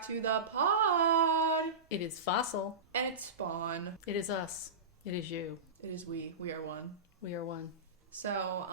back to the pod. It is Fossil. And it's Spawn. It is us. It is you. It is we. We are one. We are one. So,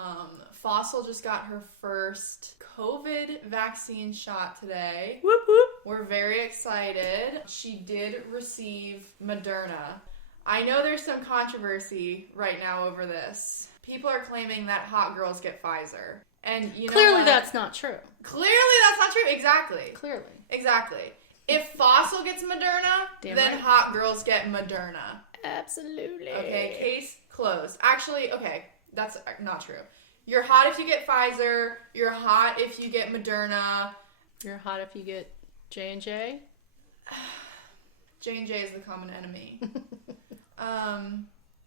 Fossil just got her first COVID vaccine shot today. Whoop whoop. We're very excited. She did receive Moderna. I know there's some controversy right now over this. People are claiming that hot girls get Pfizer. And you know Clearly what? that's not true. Clearly that's not true. Exactly. Clearly. Exactly. If Fossil gets Moderna, Damn then right. hot girls get Moderna. Absolutely. Okay, case closed. Actually, okay, that's not true. You're hot if you get Pfizer. You're hot if you get Moderna. You're hot if you get J&J. J&J is the common enemy.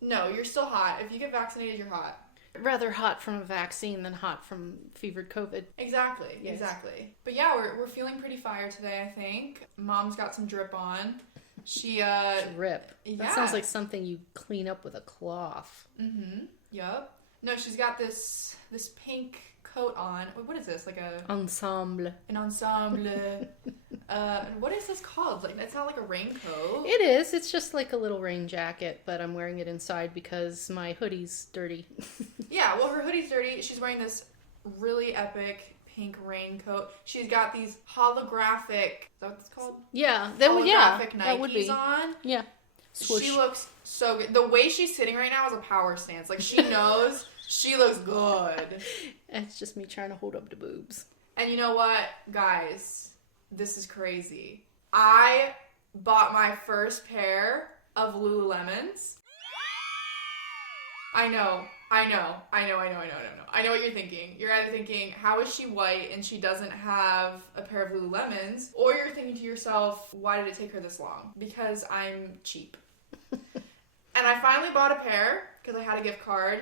No, you're still hot. If you get vaccinated, you're hot. Rather hot from a vaccine than hot from fevered COVID. Exactly, Yes. exactly. But yeah, we're feeling pretty fire today, I think. Mom's got some drip on. She, Drip. yeah. That sounds like something you clean up with a cloth. Mm-hmm. Yup. No, she's got this pink coat on. What is this? Like Ensemble. an ensemble. What is this called? Like, it's not like a raincoat. It is. It's just like a little rain jacket, but I'm wearing it inside because my hoodie's dirty. Yeah, well, her hoodie's dirty. She's wearing this really epic pink raincoat. She's got these holographic, is that what it's called? Yeah. Holographic Nikes that would be. on. Yeah. Swoosh. She looks so good. The way she's sitting right now is a power stance. Like, she knows she looks good. It's just me trying to hold up the boobs. And you know what, guys? This is crazy. I bought my first pair of Lululemons. I know what you're thinking. You're either thinking, how is she white and she doesn't have a pair of Lululemons? Or you're thinking to yourself, why did it take her this long? Because I'm cheap. And I finally bought a pair because I had a gift card.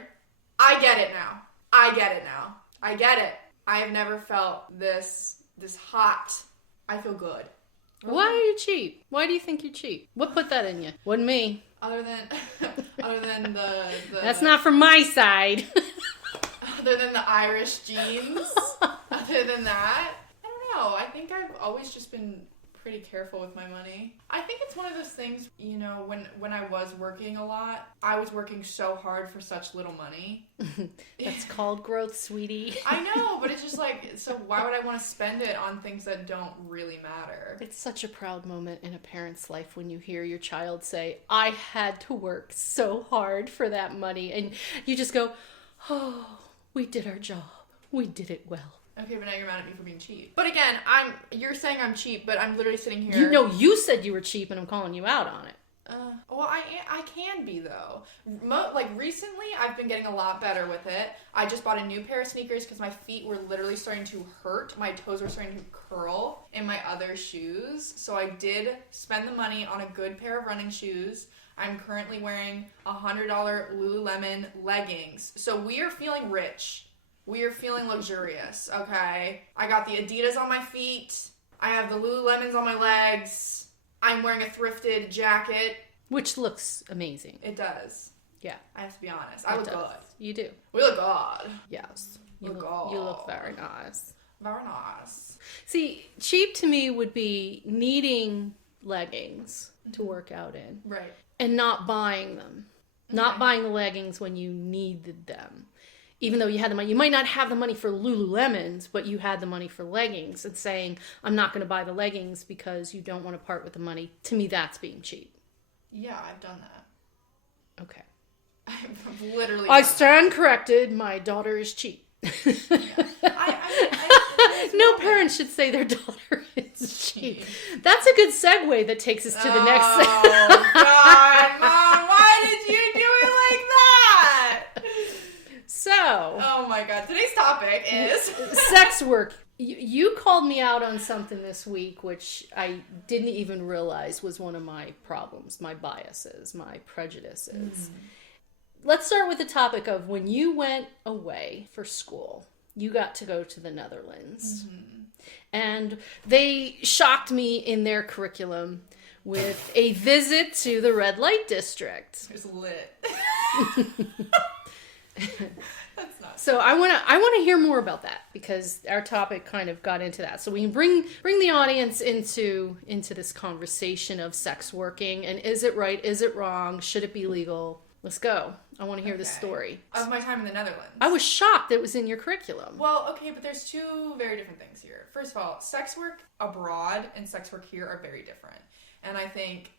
I get it now. I get it. I have never felt this hot. I feel good. Why are you cheap? Why do you think you're cheap? What put that in you? Wasn't me. Other than the That's not from my side. other than the Irish jeans, other than that, I don't know. I think I've always just been pretty careful with my money. I think it's one of those things, you know, when I was working a lot, I was working so hard for such little money. That's called growth, sweetie. I know, but it's just like, so why would I want to spend it on things that don't really matter? It's such a proud moment in a parent's life when you hear your child say, I had to work so hard for that money. And you just go, oh, we did our job. We did it well. Okay, but now you're mad at me for being cheap. But again, you're saying I'm cheap, but I'm literally sitting here. You know, you said you were cheap and I'm calling you out on it. Well, I can be, though. Like, recently, I've been getting a lot better with it. I just bought a new pair of sneakers because my feet were literally starting to hurt. My toes were starting to curl in my other shoes. So I did spend the money on a good pair of running shoes. I'm currently wearing $100 Lululemon leggings. So we are feeling rich. We are feeling luxurious, okay? I got the Adidas on my feet. I have the Lululemons on my legs. I'm wearing a thrifted jacket. Which looks amazing. It does. Yeah. I have to be honest. I look good. You do. We look good. Yes. You You look very nice. Very nice. See, cheap to me would be needing leggings to work out in. Right. And not buying them. Not buying the leggings when you needed them. Even though you had the money, you might not have the money for Lululemons, but you had the money for leggings, and saying, I'm not going to buy the leggings because you don't want to part with the money. To me, that's being cheap. Yeah, I've done that. Okay. I've literally I stand corrected. My daughter is cheap. No parent should say their daughter is cheap. That's a good segue that takes us to the next. Oh, God, Mom, why did you do it like that? So. Oh, my God. Today's topic is... sex work. You called me out on something this week, which I didn't even realize was one of my problems, my biases, my prejudices. Let's start with the topic of when you went away for school. You got to go to the Netherlands. And they shocked me in their curriculum with a visit to the red light district. It's lit. That's not So I want to hear more about that because our topic kind of got into that. So we can bring the audience into this conversation of sex working and is it right? Is it wrong? Should it be legal? Let's go. I want to hear this story. Of my time in the Netherlands. I was shocked it was in your curriculum. Well, okay, but there's two very different things here. First of all, sex work abroad and sex work here are very different. And I think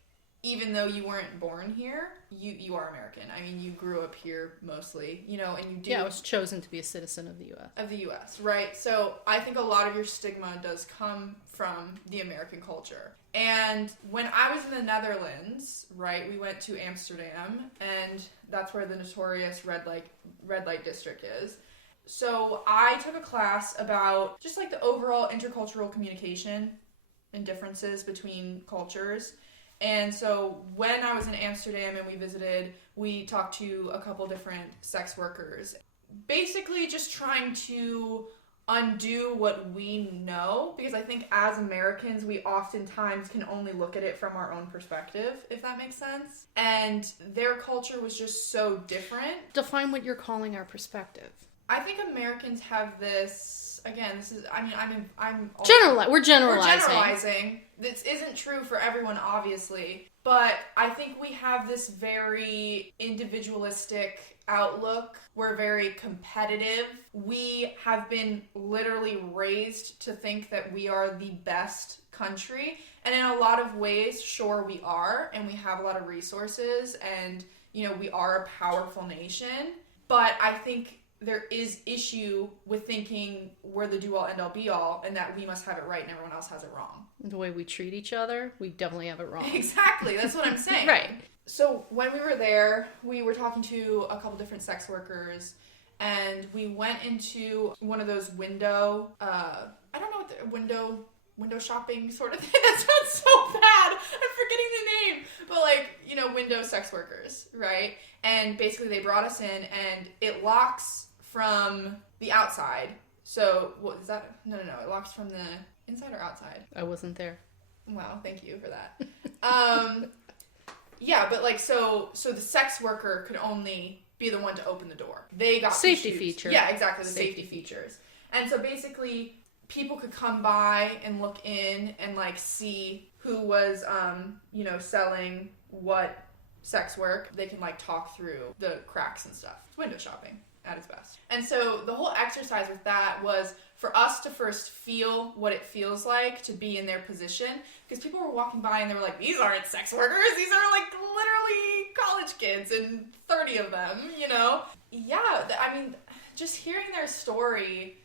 even though you weren't born here, you are American. I mean, you grew up here mostly, you know, and you do... Yeah, I was chosen to be a citizen of the U.S. Of the U.S., right? So I think a lot of your stigma does come from the American culture. And when I was in the Netherlands, right, we went to Amsterdam, and that's where the notorious red light district is. So I took a class about just like the overall intercultural communication and differences between cultures. And so when I was in Amsterdam and we visited, we talked to a couple different sex workers, basically just trying to undo what we know, because I think as Americans, we oftentimes can only look at it from our own perspective, if that makes sense. And their culture was just so different. Define what you're calling our perspective. I think Americans have this, again, this is, I mean, we're generalizing. We're generalizing. This isn't true for everyone, obviously. But I think we have this very individualistic outlook. We're very competitive. We have been literally raised to think that we are the best country. And in a lot of ways, sure, we are. And we have a lot of resources. And, you know, we are a powerful nation. But I think there is issue with thinking we're the do-all, end-all, be-all, and that we must have it right and everyone else has it wrong. The way we treat each other, we definitely have it wrong. Exactly, that's what I'm saying. Right. So when we were there, we were talking to a couple different sex workers, and we went into one of those window, I don't know what the window shopping sort of thing. That sounds so bad. I'm forgetting the name. But like, you know, window sex workers, right? And basically they brought us in and it locks from the outside. So what is that? No. It locks from the inside or outside? I wasn't there. Wow, thank you for that. Yeah, but like, so the sex worker could only be the one to open the door. They got safety feature. Yeah, exactly. The safety features. And so basically people could come by and look in and like see who was, you know, selling what sex work. They can like talk through the cracks and stuff. It's window shopping at its best. And so the whole exercise with that was for us to first feel what it feels like to be in their position, because people were walking by and they were like, these aren't sex workers, these are like literally college kids and 30 of them, you know? Yeah, I mean, just hearing their story.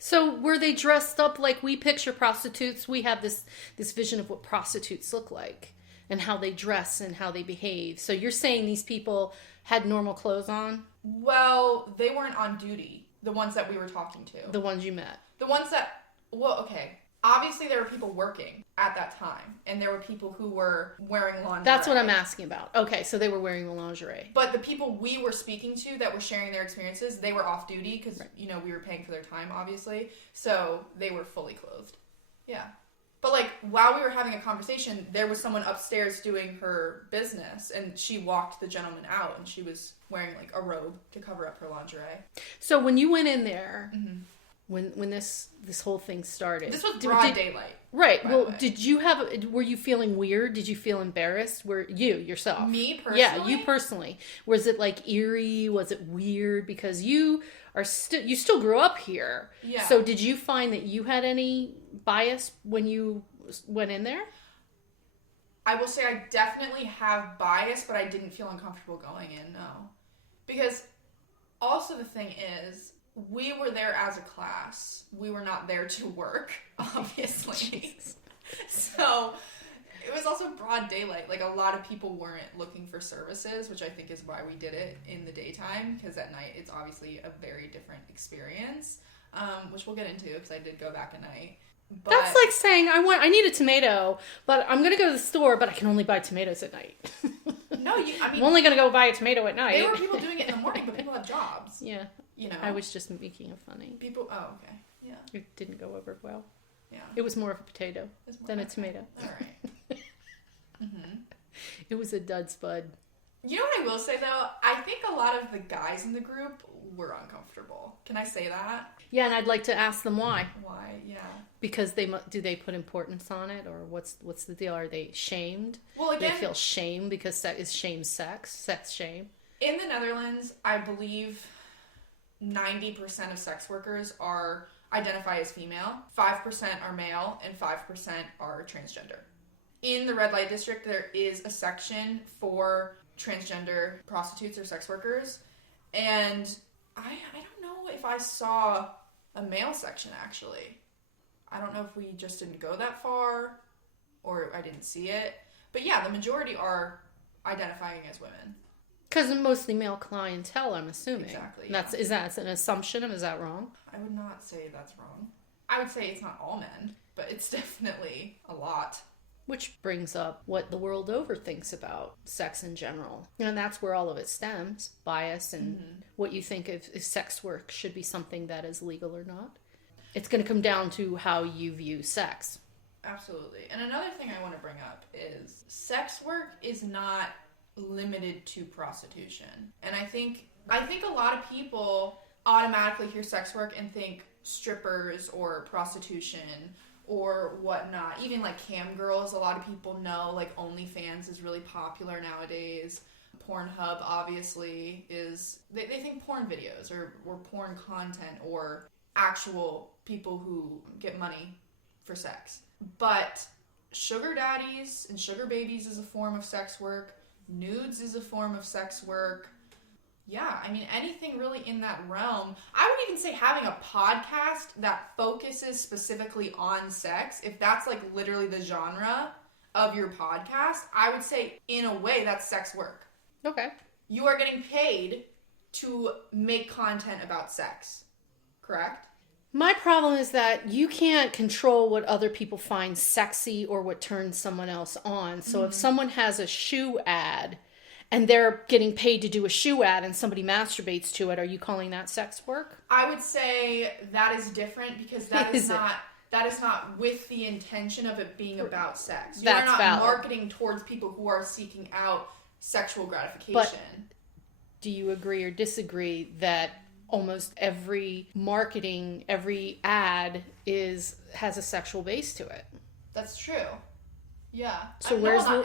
So were they dressed up like we picture prostitutes? We have this vision of what prostitutes look like and how they dress and how they behave. So you're saying these people had normal clothes on? Well, they weren't on duty. The ones that we were talking to. The ones you met. The ones that, well, okay. Obviously there were people working at that time. And there were people who were wearing lingerie. That's what I'm asking about. Okay, so they were wearing the lingerie. But the people we were speaking to that were sharing their experiences, they were off duty because, right, you know, we were paying for their time, obviously. So they were fully clothed. Yeah. But, like, while we were having a conversation, there was someone upstairs doing her business, and she walked the gentleman out, and she was wearing, like, a robe to cover up her lingerie. So when you went in there, mm-hmm, when this whole thing started... This was broad daylight. Right. Well, were you feeling weird? Did you feel embarrassed? Were you, yourself? Me, personally? Yeah, you personally. Was it, like, eerie? Was it weird? Because you still grew up here. Yeah. So did you find that you had any bias when you went in there? I will say I definitely have bias, but I didn't feel uncomfortable going in, no. Because also the thing is, we were there as a class. We were not there to work, obviously. So it was also broad daylight. Like, a lot of people weren't looking for services, which I think is why we did it in the daytime, because at night it's obviously a very different experience, which we'll get into because I did go back at night. But that's like saying, I need a tomato, but I'm going to go to the store, but I can only buy tomatoes at night. No, I mean... I'm only going to go buy a tomato at night. There were people doing it in the morning, but people have jobs. Yeah. You know? I was just making it funny. People... Oh, okay. Yeah. It didn't go over well. Yeah. It was more of a potato than a tomato. All right. Mm-hmm. It was a dud spud. You know what I will say, though? I think a lot of the guys in the group were uncomfortable. Can I say that? Yeah, and I'd like to ask them why. Why? Yeah. Because do they put importance on it, or what's the deal? Are they shamed? Well, again, they feel shame because is shame sex shame? In the Netherlands, I believe 90% of sex workers identify as female, 5% are male, and 5% are transgender. In the red light district, there is a section for transgender prostitutes or sex workers, and I don't know if I saw a male section, actually. I don't know if we just didn't go that far, or I didn't see it. But yeah, the majority are identifying as women. Because mostly male clientele, I'm assuming. Exactly. Yeah. Is that an assumption? Is that wrong? I would not say that's wrong. I would say it's not all men, but it's definitely a lot. Which brings up what the world over thinks about sex in general. And that's where all of it stems. Bias and what you think if sex work should be something that is legal or not. It's going to come down to how you view sex. Absolutely. And another thing I want to bring up is sex work is not limited to prostitution. And I think a lot of people automatically hear sex work and think strippers or prostitution or whatnot. Even like cam girls, a lot of people know like OnlyFans is really popular nowadays. Pornhub obviously is, they think porn videos or porn content or actual people who get money for sex. But sugar daddies and sugar babies is a form of sex work. Nudes is a form of sex work. Yeah, I mean, anything really in that realm. I would even say having a podcast that focuses specifically on sex, if that's like literally the genre of your podcast, I would say in a way that's sex work. Okay. You are getting paid to make content about sex, correct? My problem is that you can't control what other people find sexy or what turns someone else on. So if someone has a shoe ad and they're getting paid to do a shoe ad and somebody masturbates to it, are you calling that sex work? I would say that is different because that is not with the intention of it being about sex. You are not marketing towards people who are seeking out sexual gratification. But do you agree or disagree that almost every marketing, every ad has a sexual base to it? That's true. Yeah. So where's the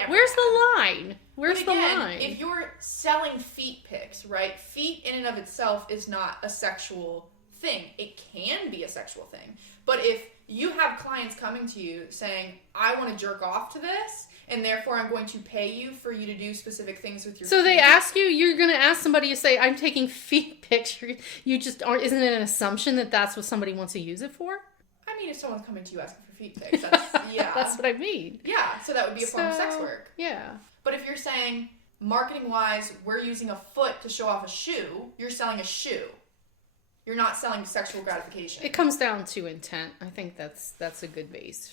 line? Where's the line? If you're selling feet pics, right? Feet in and of itself is not a sexual thing. It can be a sexual thing. But if you have clients coming to you saying, I want to jerk off to this, and therefore I'm going to pay you for you to do specific things with your feet. They ask you, you're going to ask somebody to say, I'm taking feet pictures. You just aren't, isn't it an assumption that that's what somebody wants to use it for? I mean, if someone's coming to you asking for feet pics, yeah. That's what I mean. Yeah, so that would be a form of sex work. Yeah. But if you're saying, marketing-wise, we're using a foot to show off a shoe, you're selling a shoe. You're not selling sexual gratification. It comes down to intent. I think that's a good base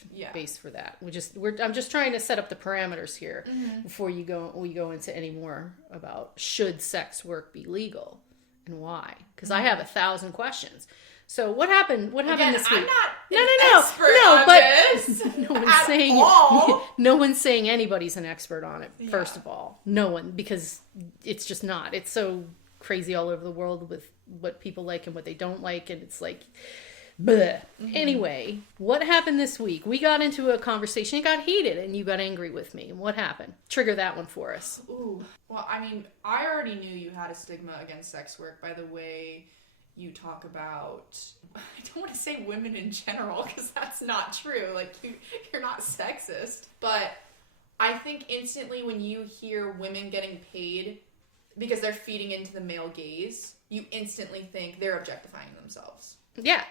for that. I'm just trying to set up the parameters here before we go into any more about should sex work be legal and why? Because I have 1,000 questions. So what happened? What happened this week? I'm not expert no one's saying all. No one's saying anybody's an expert on it. Yeah. First of all, no one, because it's just not. It's so crazy all over the world with what people like and what they don't like, and it's like bleh. Anyway, what happened this week? We got into a conversation, it got heated, and you got angry with me. What happened? Trigger that one for us. Ooh, well, I mean, I already knew you had a stigma against sex work by the way you talk about, I don't want to say women in general because that's not true, like you're not sexist, but I think instantly when you hear women getting paid because they're feeding into the male gaze, you instantly think they're objectifying themselves. Yes.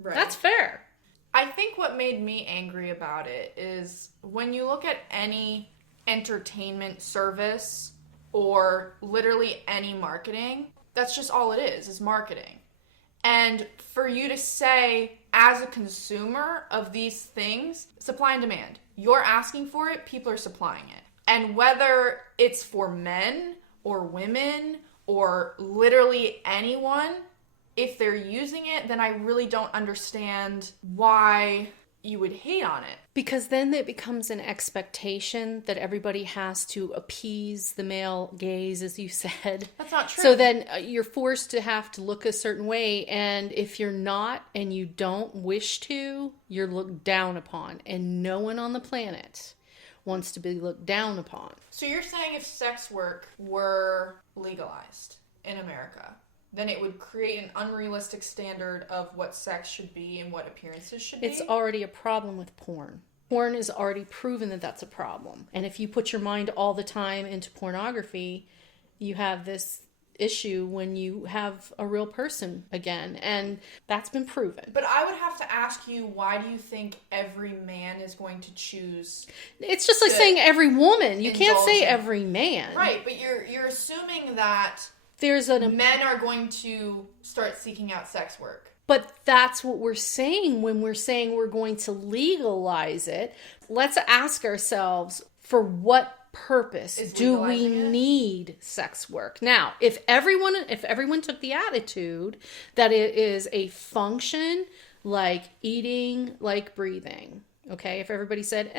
Right. That's fair. I think what made me angry about it is when you look at any entertainment service or literally any marketing, that's just all it is marketing. And for you to say, as a consumer of these things, supply and demand, you're asking for it, people are supplying it. And whether it's for men or women or literally anyone, if they're using it, then I really don't understand why you would hate on it. Because then it becomes an expectation that everybody has to appease the male gaze, as you said. That's not true. So then you're forced to have to look a certain way. And if you're not and you don't wish to, you're looked down upon. And no one on the planet wants to be looked down upon. So you're saying if sex work were legalized in America, then it would create an unrealistic standard of what sex should be and what appearances should be? It's already a problem with porn. Porn is already proven that that's a problem. And if you put your mind all the time into pornography, you have this issue when you have a real person again. And that's been proven. But I would have to ask you, why do you think every man is going to choose? It's just like saying every woman. You can't say every man. Right, but you're assuming that men are going to start seeking out sex work. But that's what we're saying when we're saying we're going to legalize it. Let's ask ourselves, for what purpose do we need sex work? Now, if everyone took the attitude that it is a function like eating, like breathing, okay, if everybody said,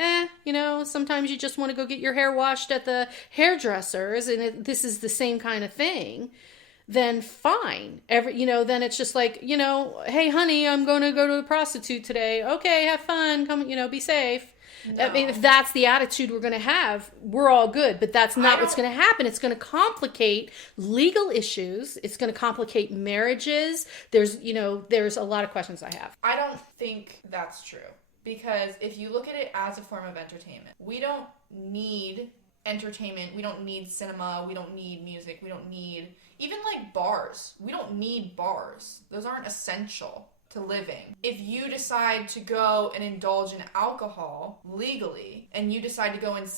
sometimes you just want to go get your hair washed at the hairdressers and this is the same kind of thing, then fine. Then it's just like, hey honey, I'm going to go to a prostitute today. Okay, have fun. Come, be safe. No. I mean, if that's the attitude we're going to have, we're all good. But that's not what's going to happen. It's going to complicate legal issues. It's going to complicate marriages. There's a lot of questions I have. I don't think that's true. Because if you look at it as a form of entertainment, we don't need entertainment. We don't need cinema. We don't need music. We don't need even like bars. We don't need bars. Those aren't essential to living. If you decide to go and indulge in alcohol legally, and you decide to go and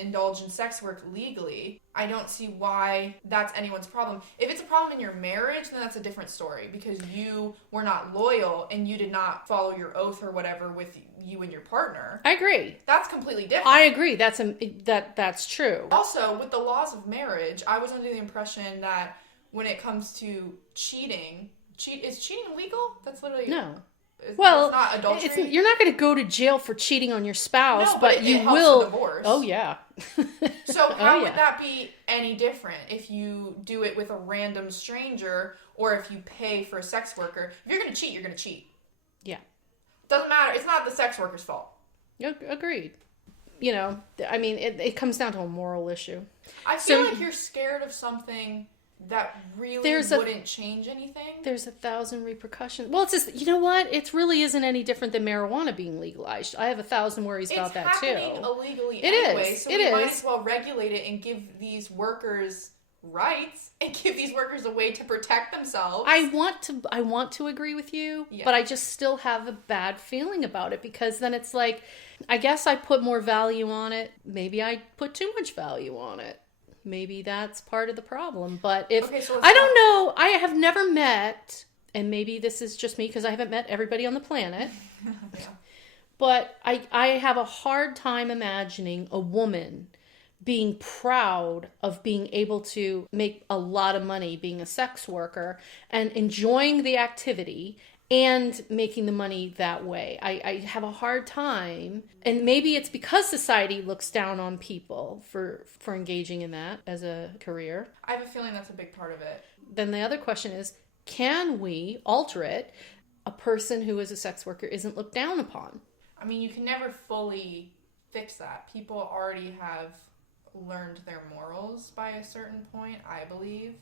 indulge in sex work legally, I don't see why that's anyone's problem. If it's a problem in your marriage, then that's a different story, because you were not loyal and you did not follow your oath or whatever with you and your partner. I agree. That's completely different. I agree. That's true. Also, with the laws of marriage, I was under the impression that when it comes to cheating, is cheating illegal? That's literally... No. It's not adultery? You're not going to go to jail for cheating on your spouse, no, but you helps will... the divorce. Oh, yeah. So how would that be any different if you do it with a random stranger or if you pay for a sex worker? If you're going to cheat, you're going to cheat. Yeah. Doesn't matter. It's not the sex worker's fault. Agreed. It comes down to a moral issue. I feel like you're scared of something that really wouldn't change anything. There's 1,000 repercussions. Well, it's just, you know what? It really isn't any different than marijuana being legalized. I have 1,000 worries about that too. It's happening illegally anyway, so we might as well regulate it and give these workers rights and give these workers a way to protect themselves. I want to agree with you, but I just still have a bad feeling about it, because then it's like, I guess I put more value on it. Maybe I put too much value on it. Maybe that's part of the problem. But I don't know. I have never met, and maybe this is just me because I haven't met everybody on the planet. Yeah. But I have a hard time imagining a woman being proud of being able to make a lot of money being a sex worker and enjoying the activity and making the money that way. I have a hard time, and maybe it's because society looks down on people for engaging in that as a career. I have a feeling that's a big part of it. Then the other question is, can we alter it? A person who is a sex worker isn't looked down upon. I mean, you can never fully fix that. People already have learned their morals by a certain point, I believe.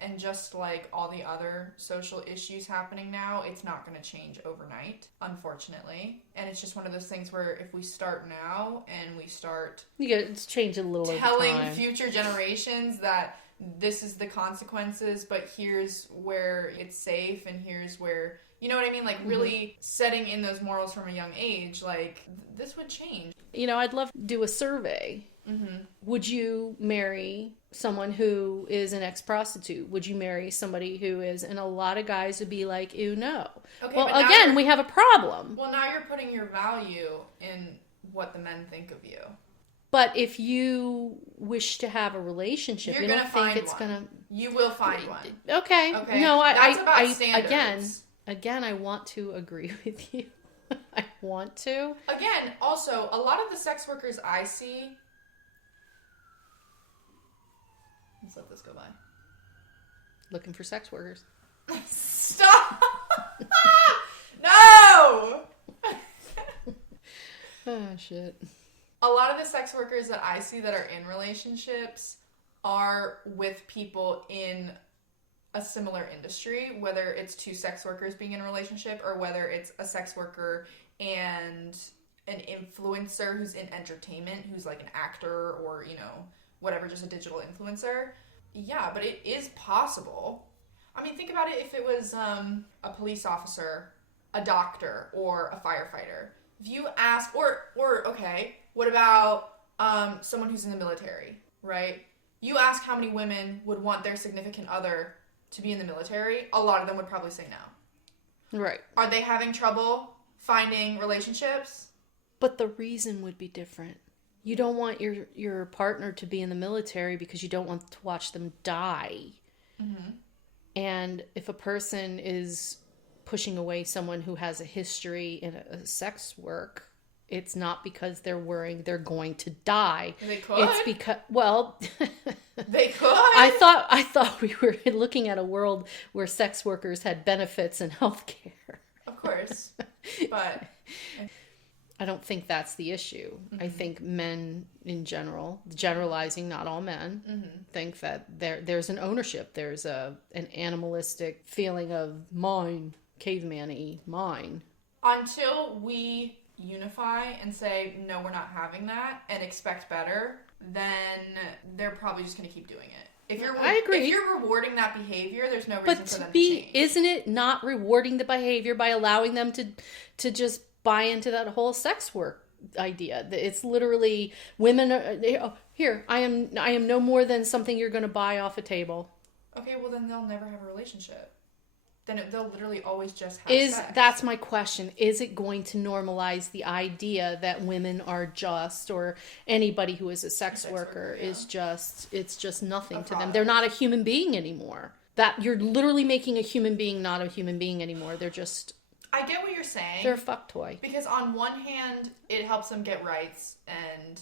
And just like all the other social issues happening now, it's not going to change overnight, unfortunately. And it's just one of those things where if we start now and we start... It's changing a little telling future generations that this is the consequences, but here's where it's safe and here's where... You know what I mean? Like, really setting in those morals from a young age, like, this would change. I'd love to do a survey. Mm-hmm. Would you marry someone who is an ex-prostitute? Would you marry somebody who is... And a lot of guys would be like, ew, no. Okay, well, again, we have a problem. Well, now you're putting your value in what the men think of you. But if you wish to have a relationship, you don't think it's going to... You will find one. Okay. No, that's about standards. Again, I want to agree with you. want to. Again, also, a lot of the sex workers I see... Let's let this go by. Looking for sex workers. Stop! No! Oh, shit. A lot of the sex workers that I see that are in relationships are with people in a similar industry, whether it's two sex workers being in a relationship or whether it's a sex worker and an influencer who's in entertainment, who's like an actor or, you know, whatever, just a digital influencer. Yeah, but it is possible. I mean, think about it if it was a police officer, a doctor, or a firefighter. If you ask, or okay, what about someone who's in the military, right? You ask how many women would want their significant other to be in the military, a lot of them would probably say no. Right. Are they having trouble finding relationships? But the reason would be different. You don't want your partner to be in the military because you don't want to watch them die. Mm-hmm. And if a person is pushing away someone who has a history in a sex work, it's not because they're worrying they're going to die. They could. It's because, well... They could. I thought we were looking at a world where sex workers had benefits and health care. Of course. But... I don't think that's the issue. Mm-hmm. I think men in general, generalizing, not all men, think that there's an ownership. There's an animalistic feeling of mine, caveman-y, mine. Until we unify and say, no, we're not having that, and expect better, then they're probably just going to keep doing it. I agree. If you're rewarding that behavior, there's no reason for them to change. Isn't it not rewarding the behavior by allowing them to just buy into that whole sex work idea? It's literally women are, here, I am no more than something you're going to buy off a table. Okay, well then they'll never have a relationship. Then they'll literally always just have sex. That's my question. Is it going to normalize the idea that women are just, or anybody who is a sex worker is just, it's just nothing to them. They're not a human being anymore. That you're literally making a human being not a human being anymore. They're just... I get what you're saying. They're a fuck toy. Because on one hand, it helps them get rights and,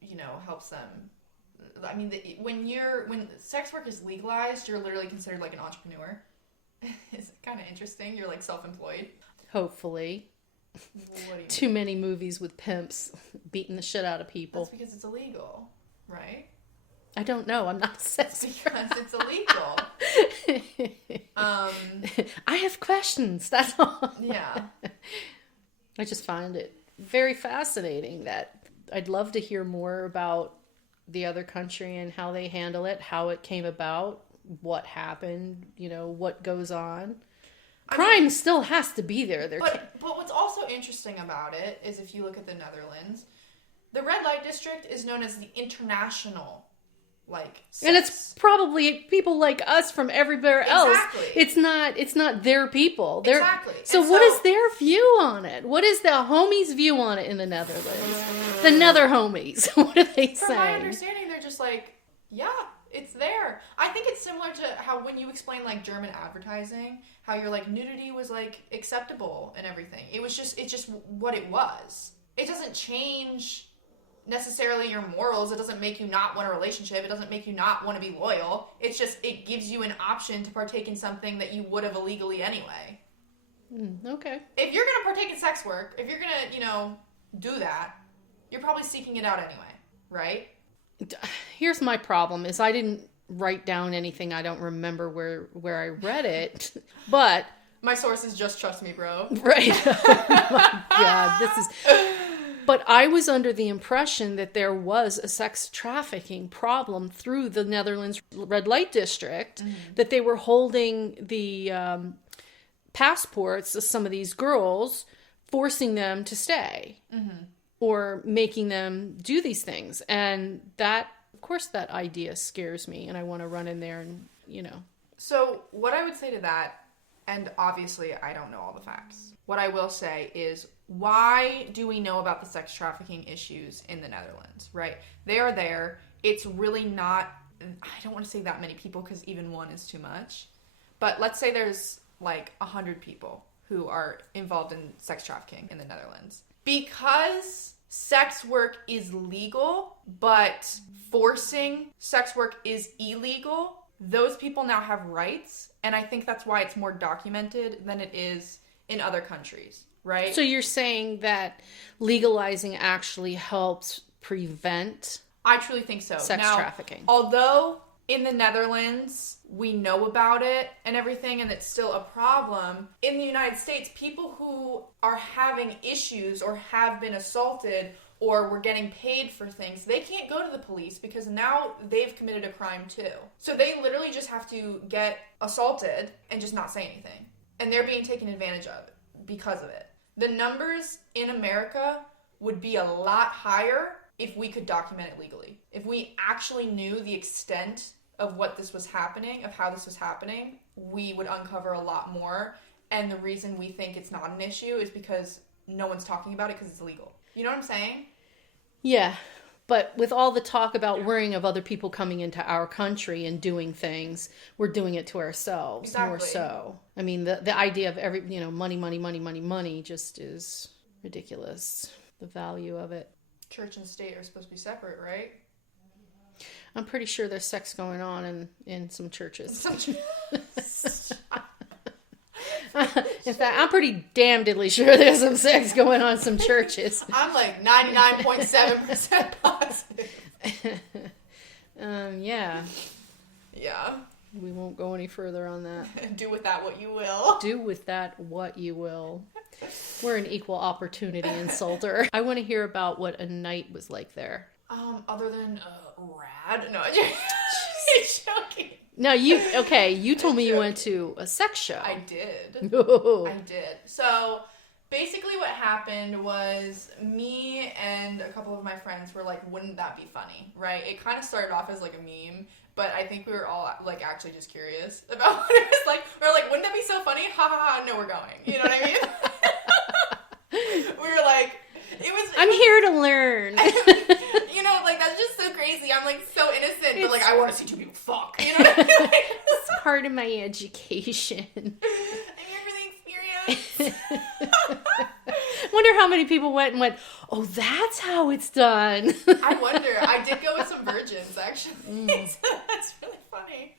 you know, helps them... I mean, when sex work is legalized, you're literally considered like an entrepreneur. It's kind of interesting. You're like self-employed. Hopefully. What do you Too many movies with pimps beating the shit out of people. That's because it's illegal, right? I don't know. I'm not sex because it's illegal. I have questions. That's all. Yeah. I just find it very fascinating that I'd love to hear more about the other country and how they handle it, how it came about, what happened, you know, what goes on. Crime still has to be there. But what's also interesting about it is if you look at the Netherlands, the red light district is known as the international, like, sex. And it's probably people like us from everywhere else. Exactly. It's not their people. Exactly. So what is their view on it? What is the homies' view on it in the Netherlands? The Nether homies. What are they saying? From my understanding, they're just like, yeah, it's there. I think it's similar to how when you explain like German advertising, how you're like nudity was like acceptable and everything. It's just what it was. It doesn't change necessarily your morals. It doesn't make you not want a relationship. It doesn't make you not want to be loyal. It's just, it gives you an option to partake in something that you would have illegally anyway. Okay. If you're going to partake in sex work, if you're going to, you know, do that, you're probably seeking it out anyway, right? Here's my problem is I didn't write down anything. I don't remember where I read it, but my sources just trust me, bro. Right. Oh my God, this is... But I was under the impression that there was a sex trafficking problem through the Netherlands red light district, that they were holding the passports of some of these girls, forcing them to stay or making them do these things. And that, of course, that idea scares me and I want to run in there and, you know. So what I would say to that, and obviously I don't know all the facts, what I will say is, why do we know about the sex trafficking issues in the Netherlands, right? They are there. It's really not, I don't want to say that many people because even one is too much. But let's say there's like 100 people. who are involved in sex trafficking in the Netherlands. Because sex work is legal, but forcing sex work is illegal, those people now have rights. And I think that's why it's more documented than it is in other countries, right? So you're saying that legalizing actually helps prevent I truly think so. sex trafficking. Although in the Netherlands, we know about it and everything, and it's still a problem. In the United States, people who are having issues or have been assaulted or were getting paid for things, they can't go to the police because now they've committed a crime too. So they literally just have to get assaulted and just not say anything. And they're being taken advantage of because of it. The numbers in America would be a lot higher if we could document it legally. If we actually knew the extent of what this was happening, of how this was happening, we would uncover a lot more. And the reason we think it's not an issue is because no one's talking about it because it's illegal. You know what I'm saying? Yeah, but with all the talk about worrying of other people coming into our country and doing things, we're doing it to ourselves more so. I mean, the idea of money just is ridiculous. The value of it. Church and state are supposed to be separate, right? I'm pretty sure there's sex going on in some churches. In fact, I'm pretty damnedly sure there's some sex going on in some churches. I'm like 99.7% positive. Yeah. Yeah. We won't go any further on that. Do with that what you will. Do with that what you will. We're an equal opportunity insulter. I want to hear about what a night was like there. Other than rad? No, I'm joking. No, you told me you went to a sex show. I did. Oh. I did. So basically what happened was me and a couple of my friends were like, wouldn't that be funny, right? It kind of started off as like a meme, but I think we were all like actually just curious about what it was like. We were like, wouldn't that be so funny? Ha ha ha, no, we're going. You know what I mean? We were like, I'm here to learn. You know, like, that's just so crazy. I'm, like, so innocent, but, like, I want to see two people fuck. You know what I mean? It's part of my education. I'm here for the experience. Wonder how many people went, oh, that's how it's done. I wonder. I did go with some virgins, actually. So that's really funny.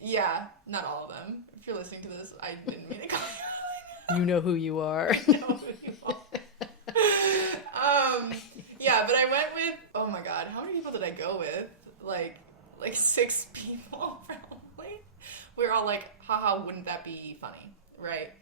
Yeah, not all of them. If you're listening to this, I didn't mean to call you. You know who you are. I know who you are. Yeah, but I went with, oh my god, how many people did I go with? Like 6 people, probably. We were all like, haha, wouldn't that be funny, right?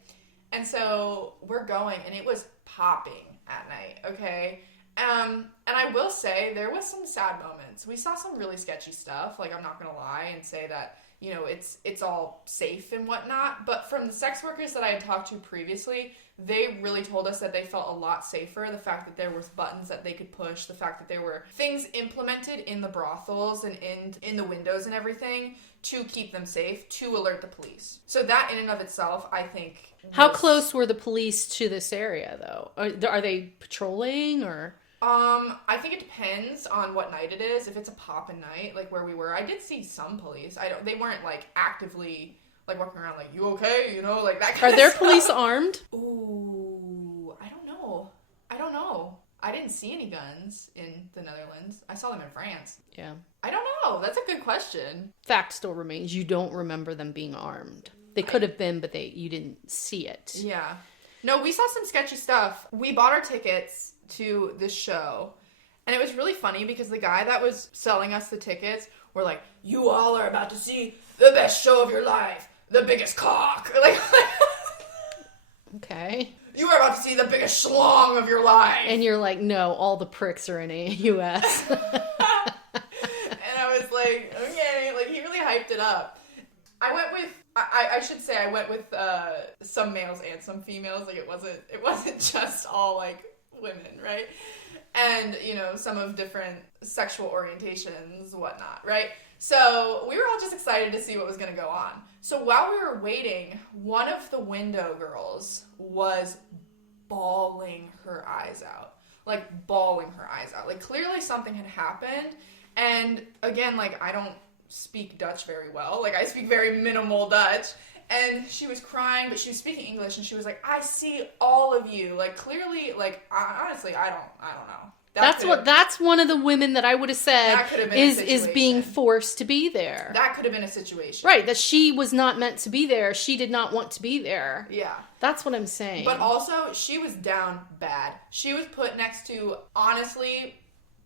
And so we're going, and it was popping at night, okay? And I will say, there was some sad moments. We saw some really sketchy stuff, like, I'm not gonna lie and say that, you know, it's all safe and whatnot, but from the sex workers that I had talked to previously, they really told us that they felt a lot safer. The fact that there was buttons that they could push, the fact that there were things implemented in the brothels and in the windows and everything to keep them safe, to alert the police. So that in and of itself, I think... How close were the police to this area, though? Are they patrolling, or... I think it depends on what night it is. If it's a poppin' night, like where we were, I did see some police. They weren't, like, actively... like, walking around like, you okay? You know, like, that kind of stuff. Are there police armed? Ooh, I don't know. I didn't see any guns in the Netherlands. I saw them in France. Yeah. I don't know. That's a good question. Fact still remains, you don't remember them being armed. They could have been, but you didn't see it. Yeah. No, we saw some sketchy stuff. We bought our tickets to this show, and it was really funny because the guy that was selling us the tickets were like, you all are about to see the best show of your life. The biggest cock. Like, okay. You are about to see the biggest schlong of your life. And you're like, no, all the pricks are in AUS. And I was like, okay. Like, he really hyped it up. I went with, I should say, I went with some males and some females. Like, it wasn't just all, like, women, right? And, you know, some of different sexual orientations, whatnot, right? So we were all just excited to see what was going to go on. So while we were waiting, one of the window girls was bawling her eyes out. Like, bawling her eyes out. Like, clearly something had happened. And again, like, I don't speak Dutch very well. Like, I speak very minimal Dutch. and she was crying, but she was speaking English, and she was like, I see all of you. Like, clearly, like, honestly, I don't know. That's one of the women that I would have said that could have been is being forced to be there. That could have been a situation. Right, that she was not meant to be there. She did not want to be there. Yeah. That's what I'm saying. But also, she was down bad. She was put next to, honestly,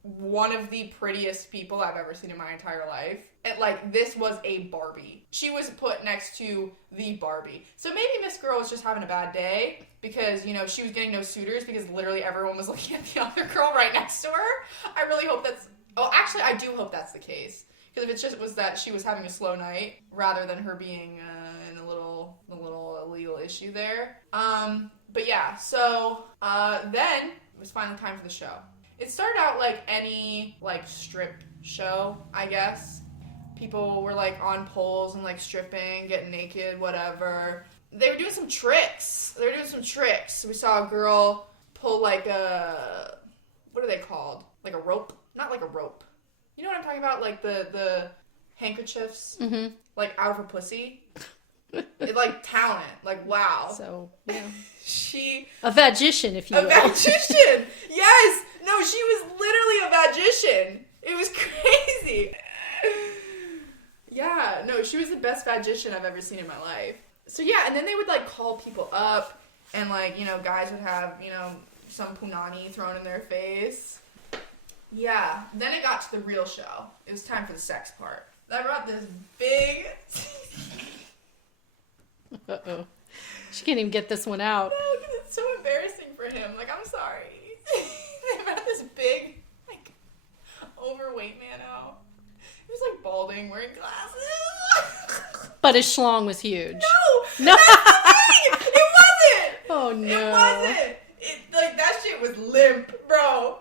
one of the prettiest people I've ever seen in my entire life. And, like, this was a Barbie. She was put next to the Barbie. So maybe Miss Girl was just having a bad day because, you know, she was getting no suitors because literally everyone was looking at the other girl right next to her. I really hope that's... Oh, actually, I do hope that's the case. Because if it just was that she was having a slow night rather than her being in a little illegal issue there. But yeah, so then it was finally time for the show. It started out like any, like, strip show, I guess. People were, like, on poles and, like, stripping, getting naked, whatever. They were doing some tricks. We saw a girl pull, like, what are they called? Like a rope? Not like a rope. You know what I'm talking about? Like, the handkerchiefs, like, out of her pussy. It's, like, talent. Like, wow. So, yeah. A vagician, if you will. A vagician! Yes! No, she was literally a vagician. It was crazy. Yeah, no, she was the best vagician I've ever seen in my life. So yeah, and then they would, like, call people up, and, like, you know, guys would have, you know, some punani thrown in their face. Yeah, then it got to the real show. It was time for the sex part. I brought this big... Uh-oh. She can't even get this one out. No, because it's so embarrassing for him. Like, I'm sorry. They brought this big, like, overweight man out. He was, like, balding, wearing glasses. But his schlong was huge. No! That's the thing! It wasn't! Oh, no. It wasn't! Like, that shit was limp, bro.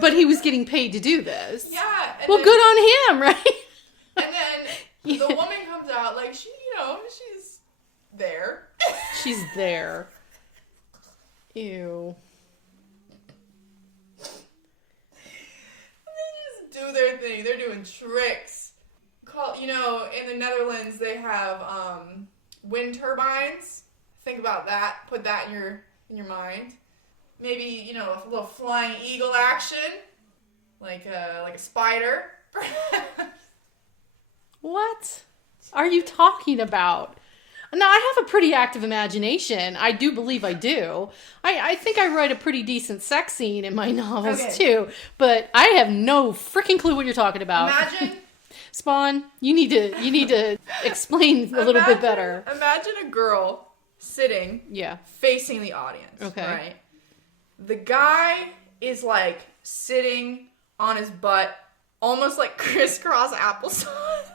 But he was getting paid to do this. Yeah. Well, then, good on him, right? And then the woman comes out, like, she's there. She's there. Ew. They just do their thing. They're doing tricks. You know, in the Netherlands, they have wind turbines. Think about that. Put that in your mind. Maybe, you know, a little flying eagle action, like a spider. What are you talking about? Now, I have a pretty active imagination. I do believe I do. I think I write a pretty decent sex scene in my novels, too. But I have no freaking clue what you're talking about. Imagine... Spawn, you need to explain a little bit better. Imagine a girl sitting... Yeah. Facing the audience. Okay. Right? The guy is, like, sitting on his butt, almost like crisscross applesauce.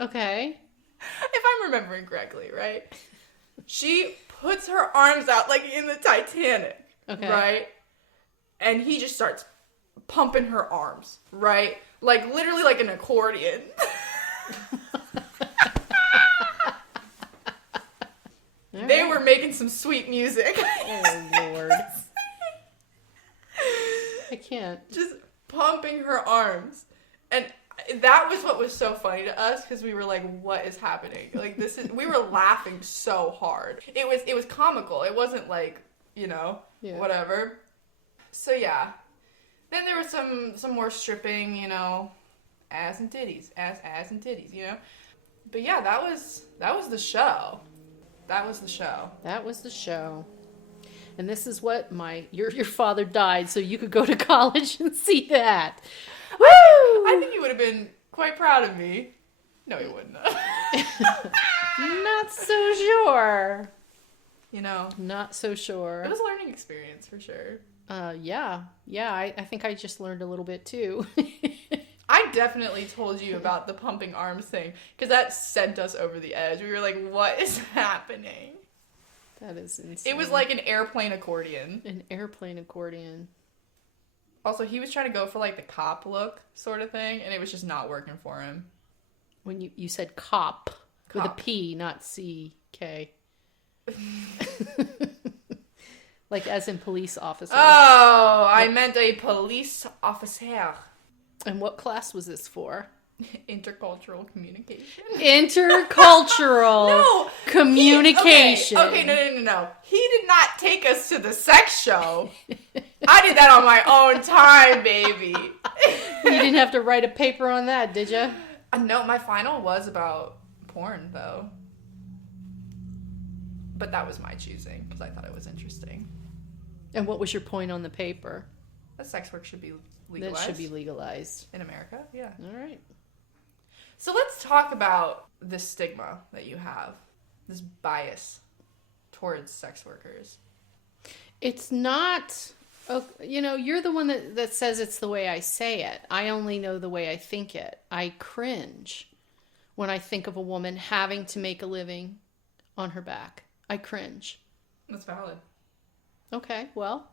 Okay. If I'm remembering correctly, right? She puts her arms out like in the Titanic, right? And he just starts pumping her arms, right? Like literally like an accordion. They were making some sweet music. Oh, Lord. I can't. Just pumping her arms. And that was what was so funny to us because we were like, what is happening? Like we were laughing so hard. It was comical. It wasn't like, you know, whatever. So yeah. Then there was some more stripping, you know, ass and titties, you know. But yeah, that was the show. That was the show. And this is what your father died so you could go to college and see that. Woo! I think he would have been quite proud of me. No, he wouldn't have. Not so sure. You know. Not so sure. It was a learning experience for sure. Yeah. I think I just learned a little bit too. I definitely told you about the pumping arms thing because that sent us over the edge. We were like, what is happening? That is insane. It was like an airplane accordion. An airplane accordion. Also, he was trying to go for like the cop look sort of thing, and it was just not working for him. When you said cop with a P, not C-K. Like as in police officer. Oh, I meant a police officer. And what class was this for? Intercultural communication. Intercultural No, communication. Okay, no. He did not take us to the sex show. I did that on my own time, baby. You didn't have to write a paper on that, did you? No, my final was about porn, though. But that was my choosing, because I thought it was interesting. And what was your point on the paper? That sex work should be legalized. That should be legalized. In America, yeah. All right. So let's talk about this stigma that you have, this bias towards sex workers. It's not, you're the one that says it's the way I say it. I only know the way I think it. I cringe when I think of a woman having to make a living on her back. I cringe. That's valid. Okay, well,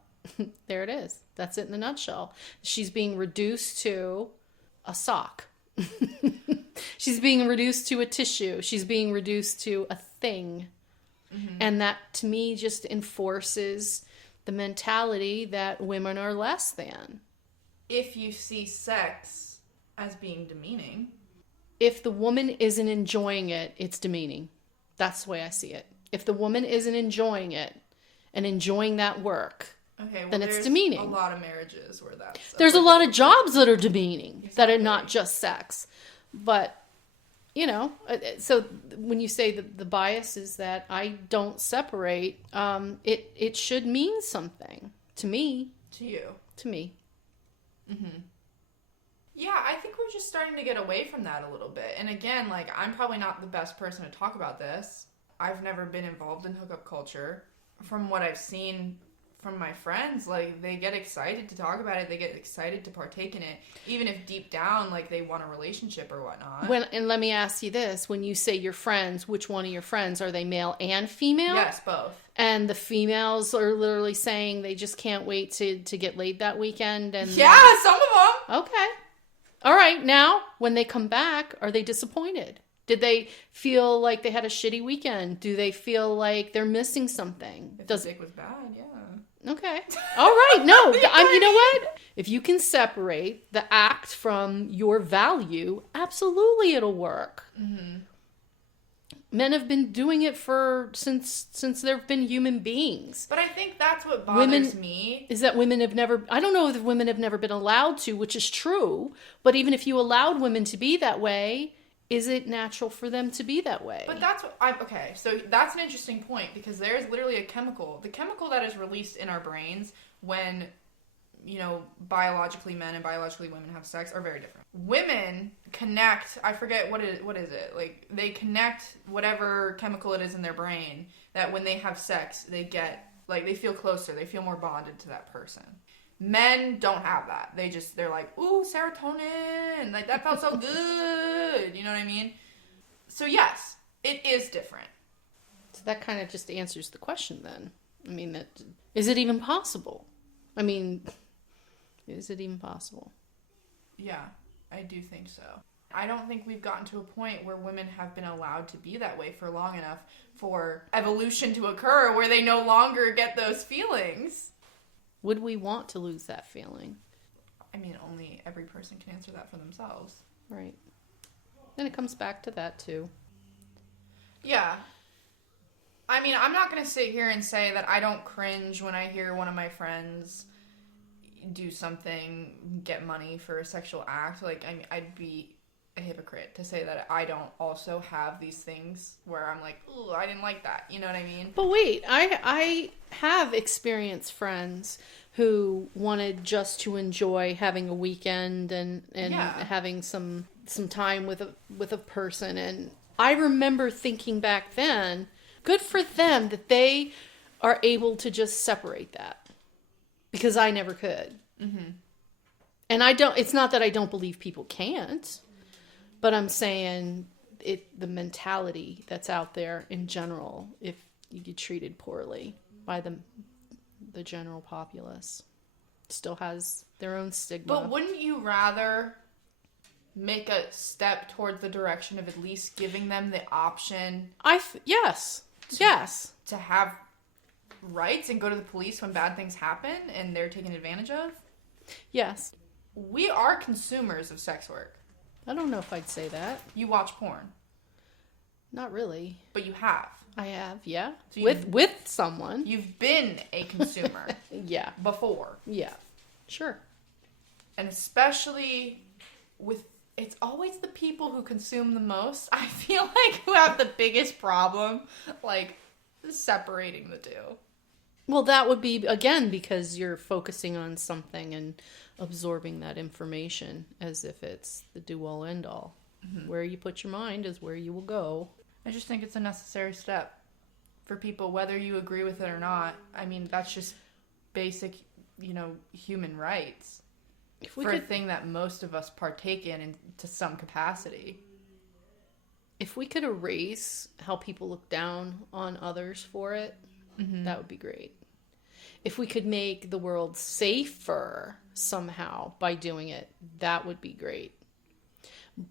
there it is. That's it in a nutshell. She's being reduced to a sock. She's being reduced to a tissue. She's being reduced to a thing. Mm-hmm. And that, to me, just enforces the mentality that women are less than. If you see sex as being demeaning. If the woman isn't enjoying it, it's demeaning. That's the way I see it. If the woman isn't enjoying it and enjoying that work, then it's demeaning. A lot of marriages where that's... There's a lot of jobs that are demeaning, exactly. That are not just sex. But, so when you say that the bias is that I don't separate, it should mean something to me. To you. To me. Mm-hmm. Yeah, I think we're just starting to get away from that a little bit. And again, I'm probably not the best person to talk about this. I've never been involved in hookup culture. From what I've seen from my friends, they get excited to talk about it. They get excited to partake in it, even if deep down, they want a relationship or whatnot. And let me ask you this. When you say your friends, which one of your friends? Are they male and female? Yes, both. And the females are literally saying they just can't wait to get laid that weekend? And yeah, some of them. Okay. All right. Now, when they come back, are they disappointed? Did they feel like they had a shitty weekend? Do they feel like they're missing something? If the dick was bad, yeah. Okay. All right. No. You know what? If you can separate the act from your value, absolutely it'll work. Mm-hmm. Men have been doing it since there have been human beings. But I think that's what bothers me. Is that women have never... I don't know if women have never been allowed to, which is true. But even if you allowed women to be that way... Is it natural for them to be that way? But that's what okay, so that's an interesting point because there is literally a chemical. The chemical that is released in our brains when, biologically men and biologically women have sex are very different. Women connect, I forget what is it? They connect whatever chemical it is in their brain that when they have sex, they get, they feel closer, they feel more bonded to that person. Men don't have that. They're like, ooh, serotonin. That felt so good. You know what I mean? So yes, it is different. So that kind of just answers the question then. I mean, is it even possible? I mean, is it even possible? Yeah, I do think so. I don't think we've gotten to a point where women have been allowed to be that way for long enough for evolution to occur where they no longer get those feelings. Would we want to lose that feeling? I mean, only every person can answer that for themselves. Right. Then it comes back to that, too. Yeah. I mean, I'm not going to sit here and say that I don't cringe when I hear one of my friends do something, get money for a sexual act. I'd be a hypocrite to say that I don't also have these things where I'm like, ooh, I didn't like that. You know what I mean? But wait, I have experienced friends who wanted just to enjoy having a weekend and having some time with a person. And I remember thinking back then, good for them that they are able to just separate that. Because I never could. Mm-hmm. And it's not that I don't believe people can't. But I'm saying the mentality that's out there in general, if you get treated poorly by the general populace, still has their own stigma. But wouldn't you rather make a step towards the direction of at least giving them the option? Yes. To have rights and go to the police when bad things happen and they're taken advantage of? Yes. We are consumers of sex work. I don't know if I'd say that. You watch porn. Not really. But you have. I have, yeah. So with someone. You've been a consumer. Yeah. Before. Yeah. Sure. And especially with, it's always the people who consume the most, I feel like, who have the biggest problem, like, separating the two. Well, that would be, again, because you're focusing on something and absorbing that information as if it's the do-all, end-all. Mm-hmm. Where you put your mind is where you will go. I just think it's a necessary step for people, whether you agree with it or not. I mean, that's just basic, human rights. For a thing that most of us partake in to some capacity. If we could erase how people look down on others for it, that would be great. If we could make the world safer somehow by doing it, that would be great.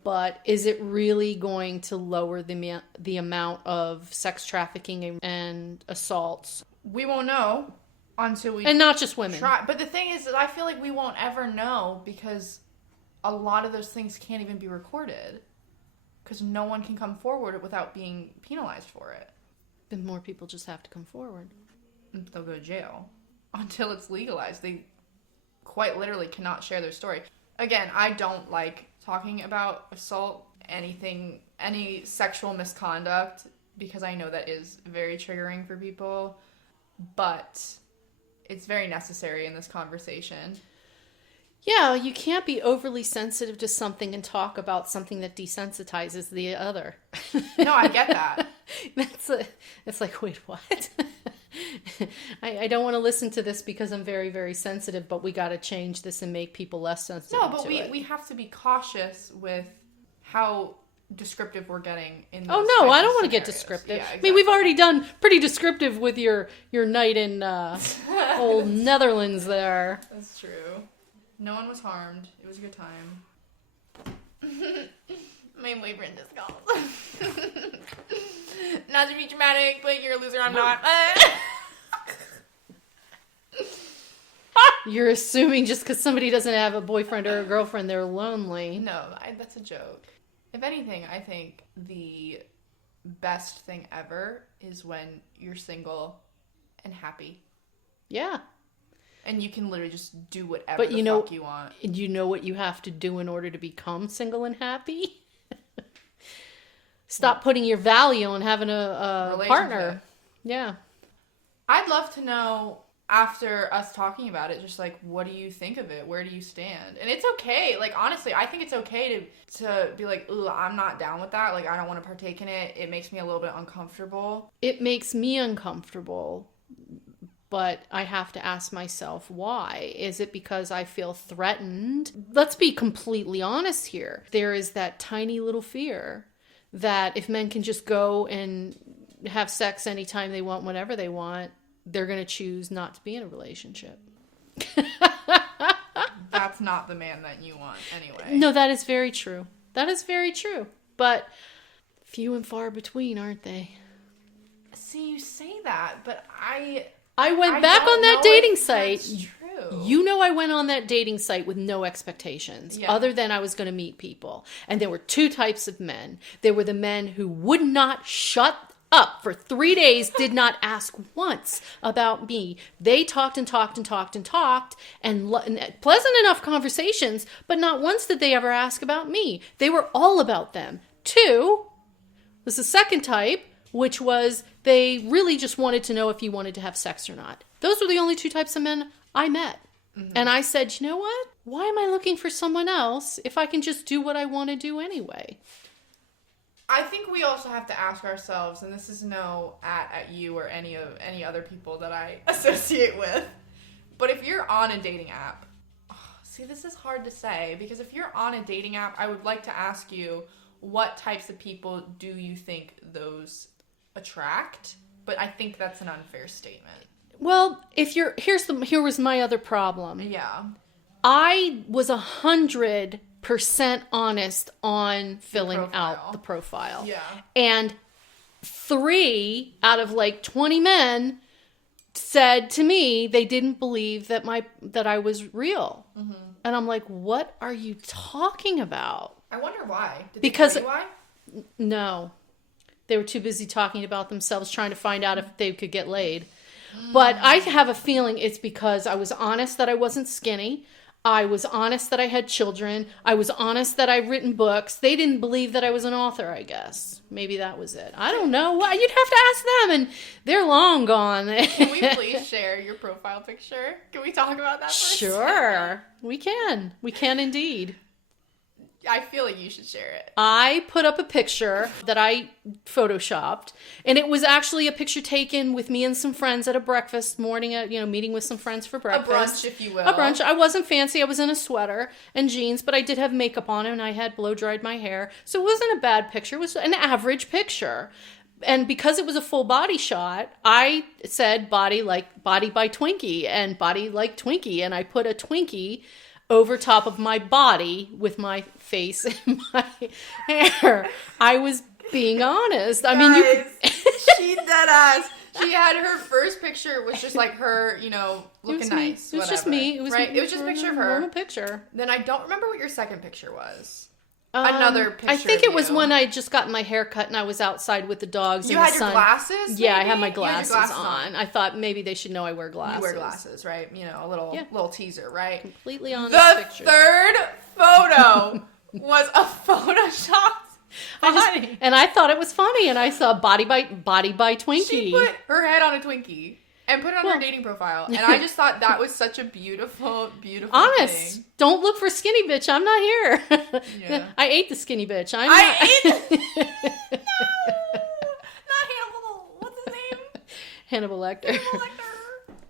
But is it really going to lower the amount of sex trafficking and assaults? We won't know until we... And not just women. Try. But the thing is that I feel like we won't ever know because a lot of those things can't even be recorded. Because no one can come forward without being penalized for it. Then more people just have to come forward. They'll go to jail. Until it's legalized. They quite literally cannot share their story. Again, I don't like talking about assault, any sexual misconduct, because I know that is very triggering for people. But it's very necessary in this conversation. Yeah, you can't be overly sensitive to something and talk about something that desensitizes the other. No, I get that. It's like, wait, what? I don't want to listen to this because I'm very, very sensitive, but we got to change this and make people less sensitive. No, but we have to be cautious with how descriptive we're getting in those I don't want to scenarios. get descriptive. Yeah, exactly. I mean, we've already done pretty descriptive with your night in old Netherlands there. That's true. No one was harmed. It was a good time. My boyfriend just called. Not to be dramatic, but you're a loser. I'm not. You're assuming just because somebody doesn't have a boyfriend or a girlfriend, they're lonely. No, that's a joke. If anything, I think the best thing ever is when you're single and happy. Yeah. And you can literally just do whatever the fuck you want. You know what you have to do in order to become single and happy? Stop putting your value on having a partner. Yeah. I'd love to know, after us talking about it, just like, what do you think of it? Where do you stand? And it's okay. Like, honestly, I think it's okay to be like, ooh, I'm not down with that. Like, I don't want to partake in it. It makes me a little bit uncomfortable. It makes me uncomfortable. But I have to ask myself, why? Is it because I feel threatened? Let's be completely honest here. There is that tiny little fear that if men can just go and have sex anytime they want, whenever they want, they're going to choose not to be in a relationship. That's not the man that you want anyway. No, that is very true. That is very true. But few and far between, aren't they? See, you say that, but I went back on that dating site. That's true. You know, I went on that dating site with no expectations other than I was going to meet people. And there were two types of men. There were the men who would not shut up for 3 days, did not ask once about me. They talked and talked and talked and talked, and pleasant enough conversations, but not once did they ever ask about me. They were all about them. Two was the second type, which was they really just wanted to know if you wanted to have sex or not. Those were the only two types of men I met. Mm-hmm. And I said, you know what? Why am I looking for someone else if I can just do what I want to do anyway? I think we also have to ask ourselves, and this is no at you or any other people that I associate with, but if you're on a dating app, see, this is hard to say, because if you're on a dating app, I would like to ask you, what types of people do you think those attract? But I think that's an unfair statement. Well, here was my other problem. Yeah. I was 100% honest on filling out the profile. Yeah. And 3 out of like 20 men said to me they didn't believe that I was real. Mm-hmm. And I'm like, what are you talking about? I wonder why. Did Because- they tell you why? No. They were too busy talking about themselves, trying to find out if they could get laid. But I have a feeling it's because I was honest that I wasn't skinny. I was honest that I had children. I was honest that I'd written books. They didn't believe that I was an author, I guess. Maybe that was it. I don't know. Well, you'd have to ask them, and they're long gone. Can we please share your profile picture? Can we talk about that for a second? Sure. We can. We can indeed. I feel like you should share it. I put up a picture that I photoshopped, and it was actually a picture taken with me and some friends at a breakfast morning, meeting with some friends for breakfast. A brunch, if you will. A brunch. I wasn't fancy. I was in a sweater and jeans, but I did have makeup on, and I had blow-dried my hair. So it wasn't a bad picture. It was an average picture. And because it was a full body shot, I said body by Twinkie and body like Twinkie, and I put a Twinkie over top of my body with my face and my hair. I was being honest. I mean, she dead ass. She had her first picture was just like her, looking nice. It was just me. It was right. It was just a picture of her. Normal picture. Then I don't remember what your second picture was. Another picture. I think it was you. when I just got my hair cut and I was outside with the dogs. You in had the your sun. glasses? Yeah, maybe? I had my You had glasses, your glasses on. I thought maybe they should know I wear glasses. You wear glasses, right? A little teaser, right? Completely honest The picture. third photo was a Photoshop. And I thought it was funny, and I saw body by Twinkie. She put her head on a Twinkie and put it on her dating profile, and I just thought that was such a beautiful, beautiful honest. thing. Don't look for skinny bitch. I'm not here. Yeah. I ate the skinny bitch. I ate No! Not Hannibal. What's his name? Hannibal Lecter. Hannibal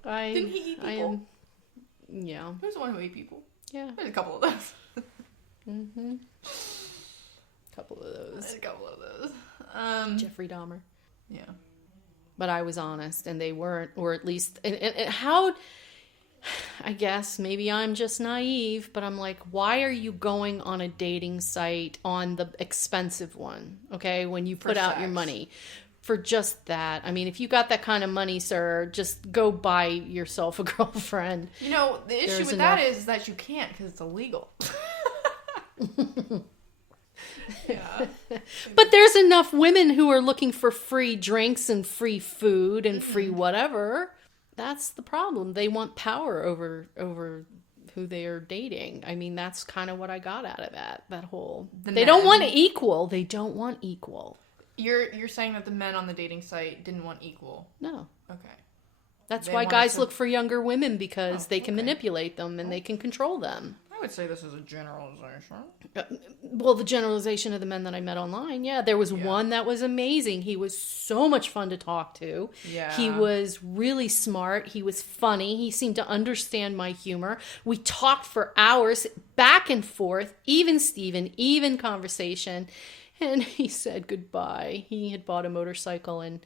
Lecter. Didn't he eat people? Yeah. Who's the one who ate people? Yeah. There's a couple of those. Mm-hmm. Couple of those. There's a couple of those. Jeffrey Dahmer. Yeah. But I was honest, and they weren't, or at least, and how, I guess, maybe I'm just naive, but I'm like, why are you going on a dating site on the expensive one, okay, when you put out your money? For just that. I mean, if you got that kind of money, sir, just go buy yourself a girlfriend. The issue with that is that you can't because it's illegal. Yeah. But there's enough women who are looking for free drinks and free food and free whatever. That's the problem. They want power over who they are dating. I mean, that's kind of what I got out of that whole. They don't want equal. They don't want equal. You're saying that the men on the dating site didn't want equal? No. Okay. That's why guys look for younger women, because they can manipulate them and they can control them. I would say this is a generalization. Well, the generalization of the men that I met online, yeah. There was one that was amazing. He was so much fun to talk to. Yeah. He was really smart. He was funny. He seemed to understand my humor. We talked for hours, back and forth, even Steven, even conversation. And he said goodbye. He had bought a motorcycle, and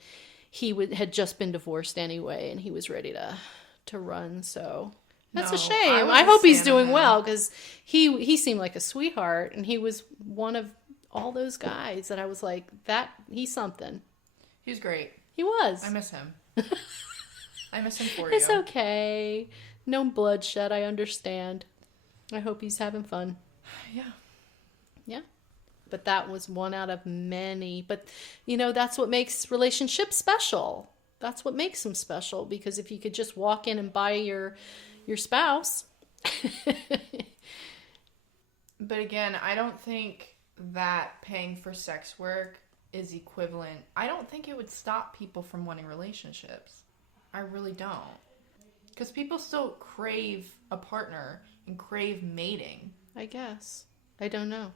he had just been divorced anyway, and he was ready to run, so... That's a shame. I hope he's doing well, because he seemed like a sweetheart, and he was one of all those guys that I was like, he's something. He was great. He was. I miss him. I miss him for It's you. okay. No bloodshed, I understand. I hope he's having fun. Yeah. Yeah. But that was one out of many. But, that's what makes relationships special. That's what makes them special, because if you could just walk in and buy your spouse. But again, I don't think that paying for sex work is equivalent. I don't think it would stop people from wanting relationships. I really don't. Because people still crave a partner and crave mating. I guess. I don't know.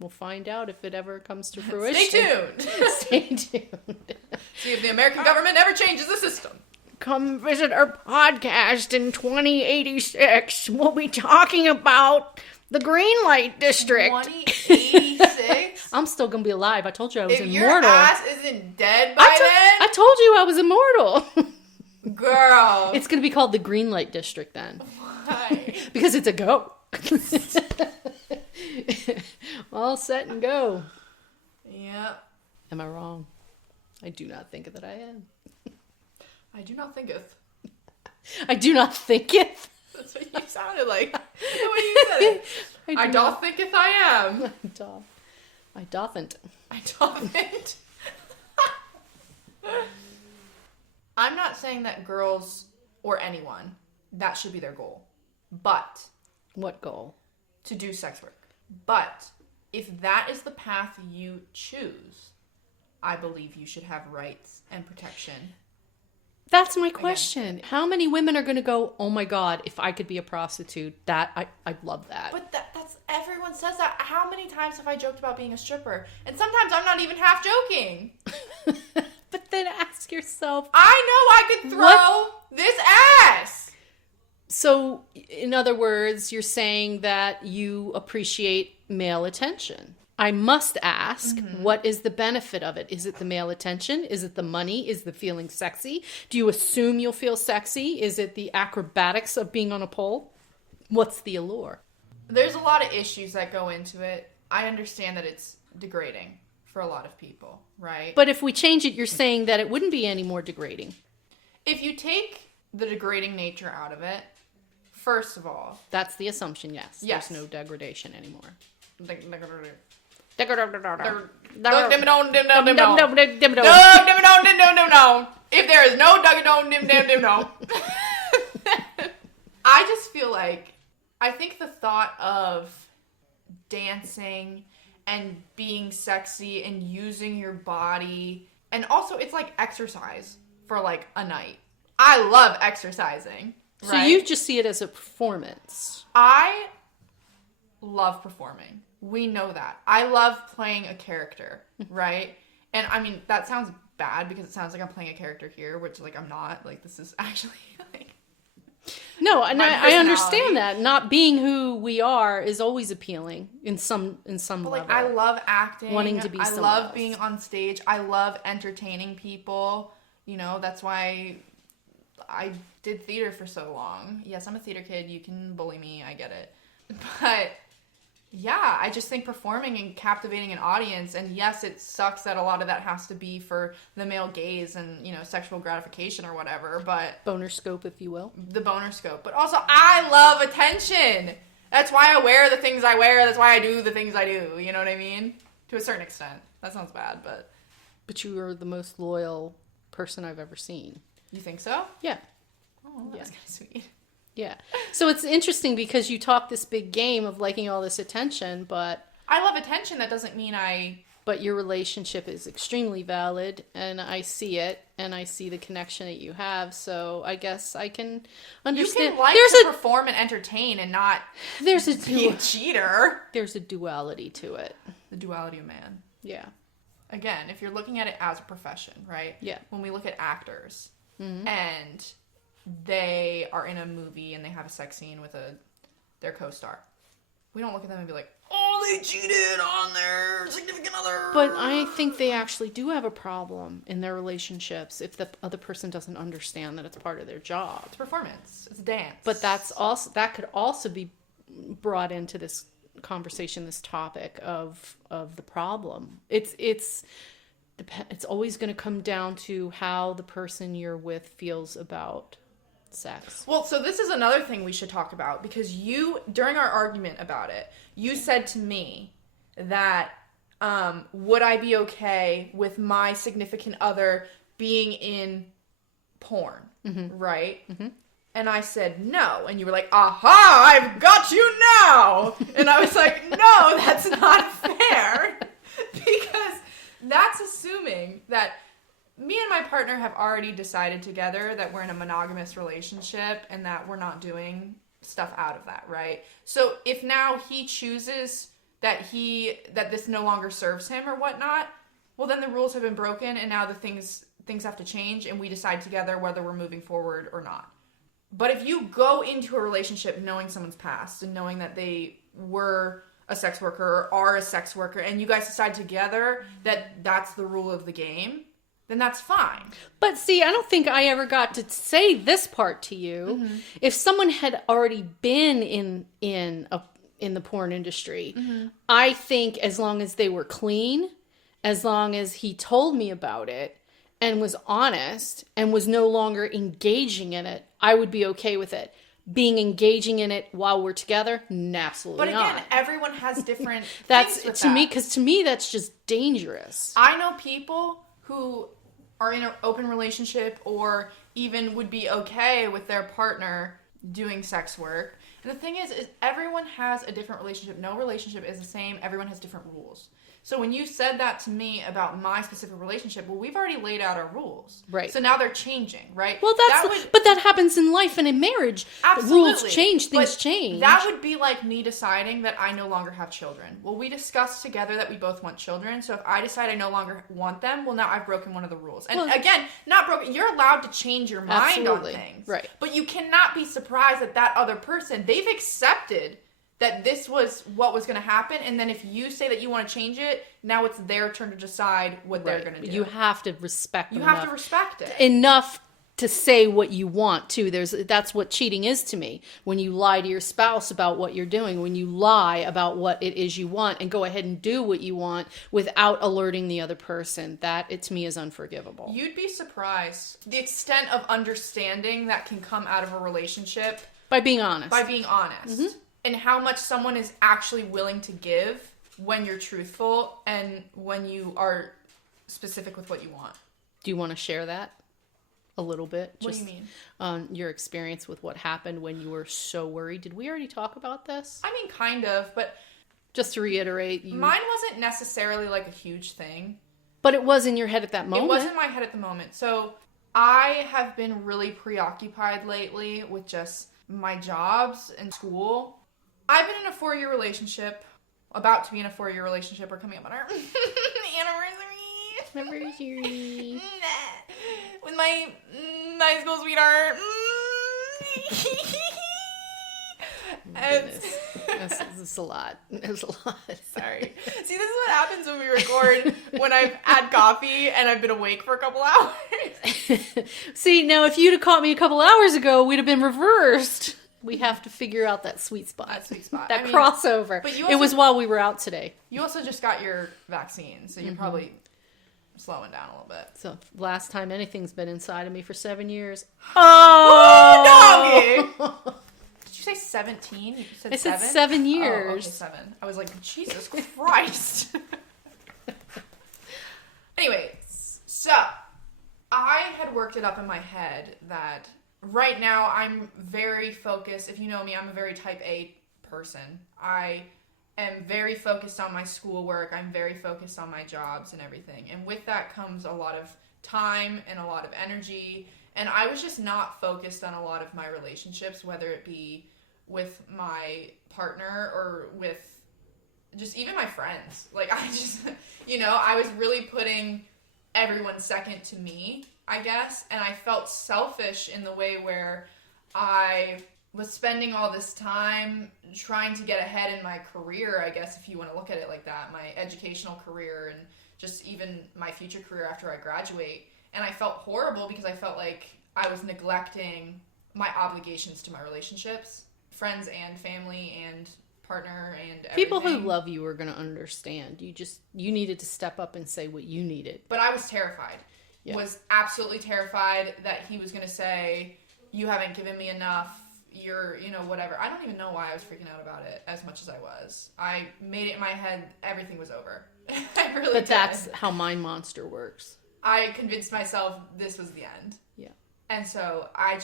We'll find out if it ever comes to fruition. Stay tuned. Stay tuned. See if the American government ever changes the system. Come visit our podcast in 2086. We'll be talking about the Green Light District. 2086? I'm still going to be alive. I told you I was if immortal. Your ass isn't dead by then? I told you I was immortal. Girl. It's going to be called the Green Light District then. Why? Because it's a go. All set and go. Yep. Am I wrong? I do not think that I am. I do not thinketh. I do not think it. That's what you sounded like. The way you said it. I do doth thinketh I am. I dothn't. I dothn't. I'm not saying that girls or anyone, that should be their goal. But. What goal? To do sex work. But if that is the path you choose, I believe you should have rights and protection. That's my question. How many women are going to go, oh my God, if I could be a prostitute, I'd love that. But that's everyone says that. How many times have I joked about being a stripper? And sometimes I'm not even half joking. But then ask yourself. I know I could throw this ass. So, in other words, you're saying that you appreciate male attention. I must ask, what is the benefit of it? Is it the male attention? Is it the money? Is it feeling sexy? Do you assume you'll feel sexy? Is it the acrobatics of being on a pole? What's the allure? There's a lot of issues that go into it. I understand that it's degrading for a lot of people, right? But if we change it, you're saying that it wouldn't be any more degrading. If you take the degrading nature out of it, first of all... That's the assumption, yes. There's no degradation anymore. If there is no I just feel like I think the thought of dancing and being sexy and using your body, and also it's like exercise for like a night. I love exercising. So you just see it as a performance. I love performing. We know that. I love playing a character, right? And I mean, that sounds bad because it sounds like I'm playing a character here, which like I'm not. Like this is actually like no, and I understand that. Not being who we are is always appealing in some level. Like I love acting. Wanting to be I love being on stage. I love entertaining people. You know, that's why I did theater for so long. Yes, I'm a theater kid. You can bully me. I get it. But yeah, I just think performing and captivating an audience, and yes, it sucks that a lot of that has to be for the male gaze and, you know, sexual gratification or whatever, but... Boner scope, if you will. The boner scope. But also, I love attention! That's why I wear the things I wear, that's why I do the things I do, you know what I mean? To a certain extent. That sounds bad, but... But you are the most loyal person I've ever seen. You think so? Yeah. Oh, that's kind of sweet. Yeah. So it's interesting because you talk this big game of liking all this attention, but... I love attention. That doesn't mean I... But your relationship is extremely valid, and I see it, and I see the connection that you have, so I guess I can understand... You can to perform and entertain and not be a cheater. There's a duality to it. The duality of man. Yeah. Again, if you're looking at it as a profession, right? Yeah. When we look at actors, and... they are in a movie and they have a sex scene with their co-star. We don't look at them and be like, oh, they cheated on their significant other. But I think they actually do have a problem in their relationships if the other person doesn't understand that it's part of their job. It's performance. It's a dance. But that could also be brought into this conversation, this topic of the problem. It's always going to come down to how the person you're with feels about sex. Well, so this is another thing we should talk about, because you, during our argument about it, you said to me that would I be okay with my significant other being in porn, right? And I said no, and you were like, aha, I've got you now! And I was like, no, that's not fair, because that's assuming that me and my partner have already decided together that we're in a monogamous relationship and that we're not doing stuff out of that, right? So if now he chooses that this no longer serves him or whatnot, well, then the rules have been broken and now the things have to change and we decide together whether we're moving forward or not. But if you go into a relationship knowing someone's past and knowing that they were a sex worker or are a sex worker and you guys decide together that that's the rule of the game, then that's fine. But see, I don't think I ever got to say this part to you. If someone had already been in the porn industry, I think as long as they were clean, as long as he told me about it and was honest and was no longer engaging in it, I would be okay with it. being engaging in it while we're together, absolutely But not. again, everyone has different That's things with to me, that. because to me that's just dangerous. I know people who are in an open relationship or even would be okay with their partner doing sex work. And the thing is everyone has a different relationship. No relationship is the same. Everyone has different rules. So when you said that to me about my specific relationship, well, we've already laid out our rules. Right. So now they're changing, right? Well, but that happens in life and in marriage. Absolutely. Rules change, things But change. That would be like me deciding that I no longer have children. Well, we discussed together that we both want children. So if I decide I no longer want them, well, now I've broken one of the rules. And again, not broken. You're allowed to change your mind Absolutely. on things. Right. But you cannot be surprised that other person, they've accepted that this was what was going to happen, and then if you say that you want to change it, now it's their turn to decide what they're going to do. You have to respect them. You have to respect it. Enough to say what you want, too. That's what cheating is to me. When you lie to your spouse about what you're doing, when you lie about what it is you want and go ahead and do what you want without alerting the other person, that, to me, is unforgivable. You'd be surprised the extent of understanding that can come out of a relationship. By being honest. Mm-hmm. And how much someone is actually willing to give when you're truthful and when you are specific with what you want. Do you want to share that a little bit? What do you mean? Your experience with what happened when you were so worried. Did we already talk about this? I mean, kind of, but just to reiterate, mine wasn't necessarily like a huge thing. But it was in your head at that moment. It was in my head at the moment. So I have been really preoccupied lately with just my jobs and school. I've been in a 4-year relationship, about to be in a 4-year relationship. We're coming up on our anniversary. With my high school sweetheart. This is a lot. It's a lot. Sorry. See, this is what happens when we record when I've had coffee and I've been awake for a couple hours. See, now if you'd have caught me a couple hours ago, we'd have been reversed. We have to figure out that sweet spot. That crossover. But it was while we were out today. You also just got your vaccine, so you're probably slowing down a little bit. So last time anything's been inside of me for 7 years. Oh, doggy! Did you say 17? You said I said 7? 7 years. Oh, okay, 7. I was like, Jesus Christ. Anyways, so I had worked it up in my head that right now I'm very focused. If you know me, I'm a very type A person. I am very focused on my schoolwork. I'm very focused on my jobs and everything. And with that comes a lot of time and a lot of energy. And I was just not focused on a lot of my relationships, whether it be with my partner or with just even my friends. Like, I just, I was really putting everyone second to me, I guess. And I felt selfish in the way where I was spending all this time trying to get ahead in my career, I guess, if you want to look at it like that, my educational career and just even my future career after I graduate. And I felt horrible because I felt like I was neglecting my obligations to my relationships, friends and family and partner and everything. People who love you are going to understand. You needed to step up and say what you needed. But I was terrified. Yeah. Was absolutely terrified that he was going to say, you haven't given me enough. You're, whatever. I don't even know why I was freaking out about it as much as I was. I made it in my head everything was over. I really did. That's how Mind Monster works. I convinced myself this was the end. Yeah. And so I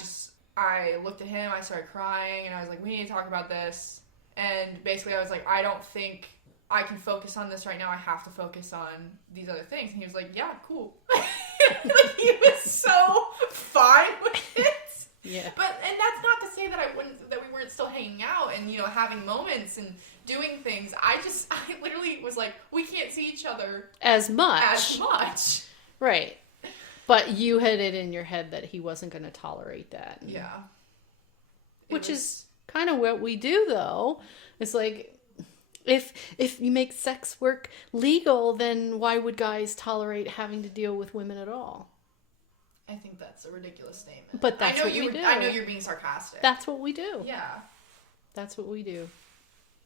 looked at him, I started crying, and I was like, we need to talk about this. And basically I was like, I don't think I can focus on this right now. I have to focus on these other things. And he was like, yeah, cool. Like, he was so fine with it. Yeah. And that's not to say that that we weren't still hanging out and, having moments and doing things. I literally was like, we can't see each other as much. Right. But you had it in your head that he wasn't going to tolerate that. Yeah. Which is kind of what we do, though. It's like, if you make sex work legal, then why would guys tolerate having to deal with women at all? I think that's a ridiculous statement. But that's what we do. I know you're being sarcastic. That's what we do. Yeah. That's what we do.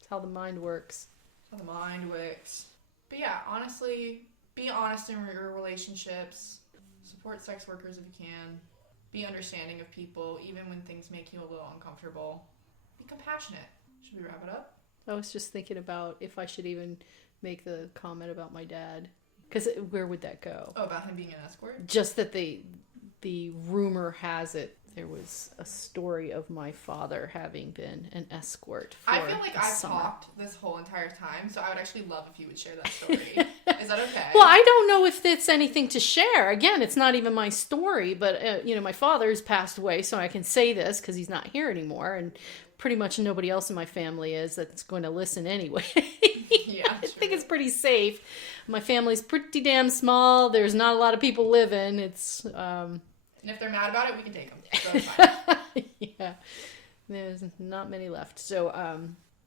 It's how the mind works. How the mind works. But yeah, honestly, be honest in your relationships. Support sex workers if you can. Be understanding of people, even when things make you a little uncomfortable. Be compassionate. Should we wrap it up? I was just thinking about if I should even make the comment about my dad. Because where would that go? Oh, about him being an escort? Just that the rumor has it there was a story of my father having been an escort for I feel like I've summer. talked this whole entire time, so I would actually love if you would share that story. Is that okay? Well, I don't know if it's anything to share. Again, it's not even my story, but my father's passed away, so I can say this because he's not here anymore, and pretty much nobody else in my family is that's going to listen anyway. Yeah, I think it's pretty safe. My family's pretty damn small. There's not a lot of people living. It's and if they're mad about it, we can take them. So it's fine. yeah, there's not many left. So,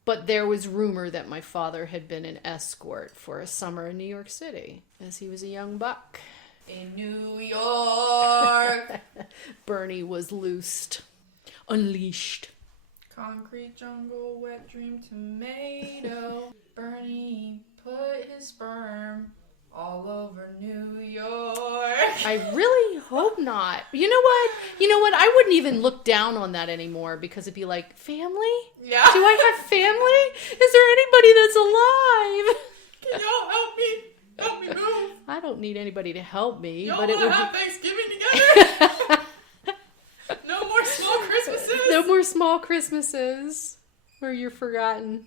but there was rumor that my father had been an escort for a summer in New York City as he was a young buck. In New York. Bernie was unleashed. Concrete jungle, wet dream tomato. Bernie put his sperm all over New York. I really hope not. You know what? I wouldn't even look down on that anymore because it'd be like, family? Yeah. Do I have family? Is there anybody that's alive? Can y'all help me? Help me move. I don't need anybody to help me. Y'all but it want would to be... have Thanksgiving together? No more small Christmases? No more small Christmases where you're forgotten.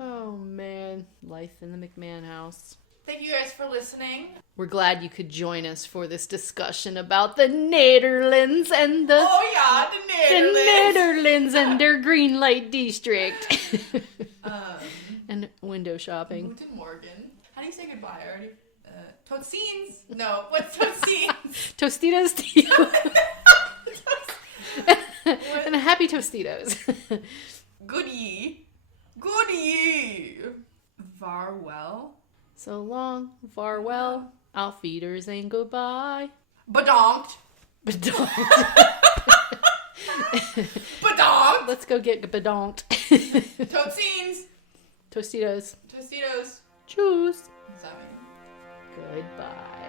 Oh, man. Life in the McMahon house. Thank you guys for listening. We're glad you could join us for this discussion about the Netherlands and the... Oh, yeah, the Netherlands. The Netherlands and their green light district. And window shopping. Guten Morgen. How do you say goodbye? I already... Totsines? No, what's Totsines? Tostitos to you. And a happy Tostitos. Goodie. Goodie. Farewell. So long, farewell, auf Wiedersehen, goodbye. Badonked. Badonked. Badonked. Let's go get badonked. Totsines. Tostitos. Tostitos. Choose. What's that mean? Goodbye.